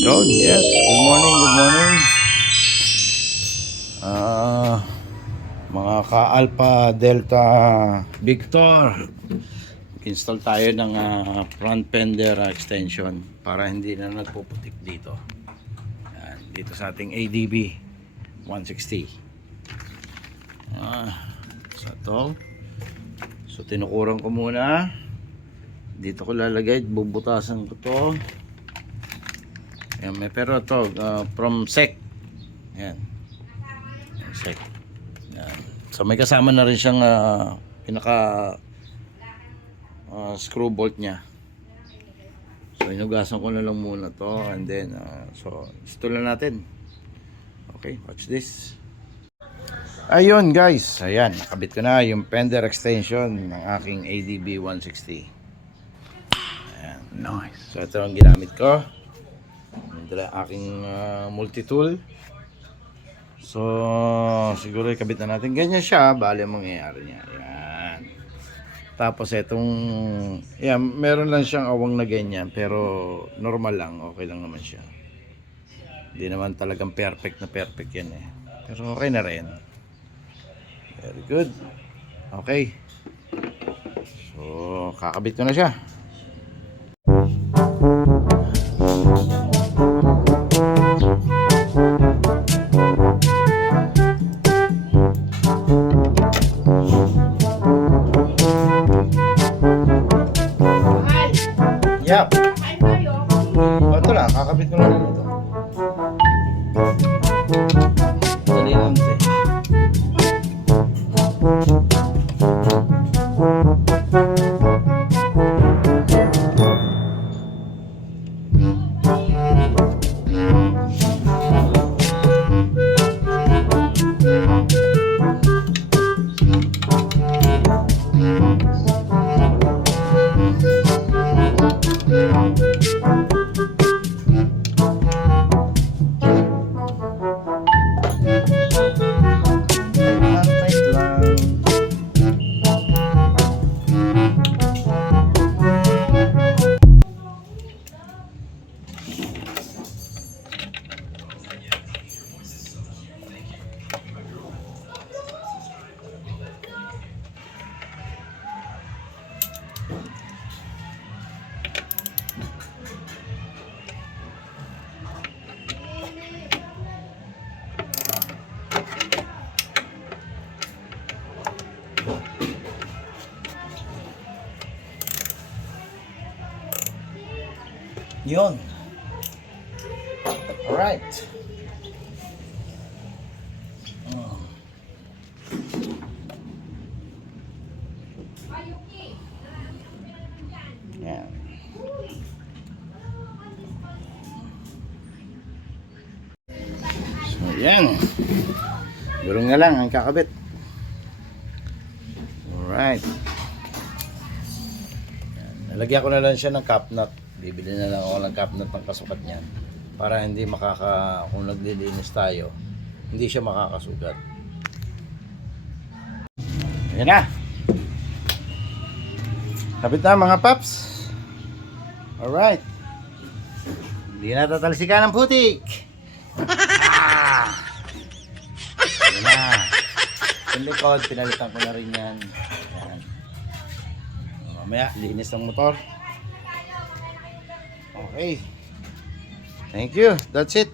Yun, yes. Good morning, good morning. Ah, mga ka-Alpha Delta Victor. Install tayo ng front fender extension para hindi na nagpuputik dito. Yan, dito sa ating ADB 160. So to. So tinukuran ko muna. Dito ko lalagay, bubutasan ko to. Yan, pero to from SEC. Yan. SEC. Yan. So may kasama na rin siyang pinaka screw bolt niya. So inugasan ko na lang muna to and then so install na natin. Okay, watch this. Ayun guys, ayan, nakabit ko na yung fender extension ng aking ADB 160. Ayan, nice. So ito ang ginamit ko. Ito aking multi-tool. So siguro ikabit na natin. Ganyan siya, bali ang mangyayari niya. Ayan. Tapos itong yan, meron lang siyang awang na ganyan, pero normal lang, okay lang naman siya. Hindi naman talagang perfect na perfect yan eh. Pero okay na rin. Very good. Okay. So kakabit ko na siya. Yep. Ito lang, kakabit ko lang ito. Dali lang ito. Yun. Alright. Yan. So yan. Gulong na lang ang kakabit. Alright. Yan. Nalagyan ko na lang siya ng cap nut. Bibili na lang ako ng cap nut pang kasukat niyan para hindi kung naglilinis tayo hindi siya makakasugat. Ayan na, kapit na mga paps. Alright, hindi na tatalsikan ng putik. Ayan na, yung likod pinalitan ko na rin yan. Ayan. Mamaya linis ng motor. Okay. Thank you. That's it.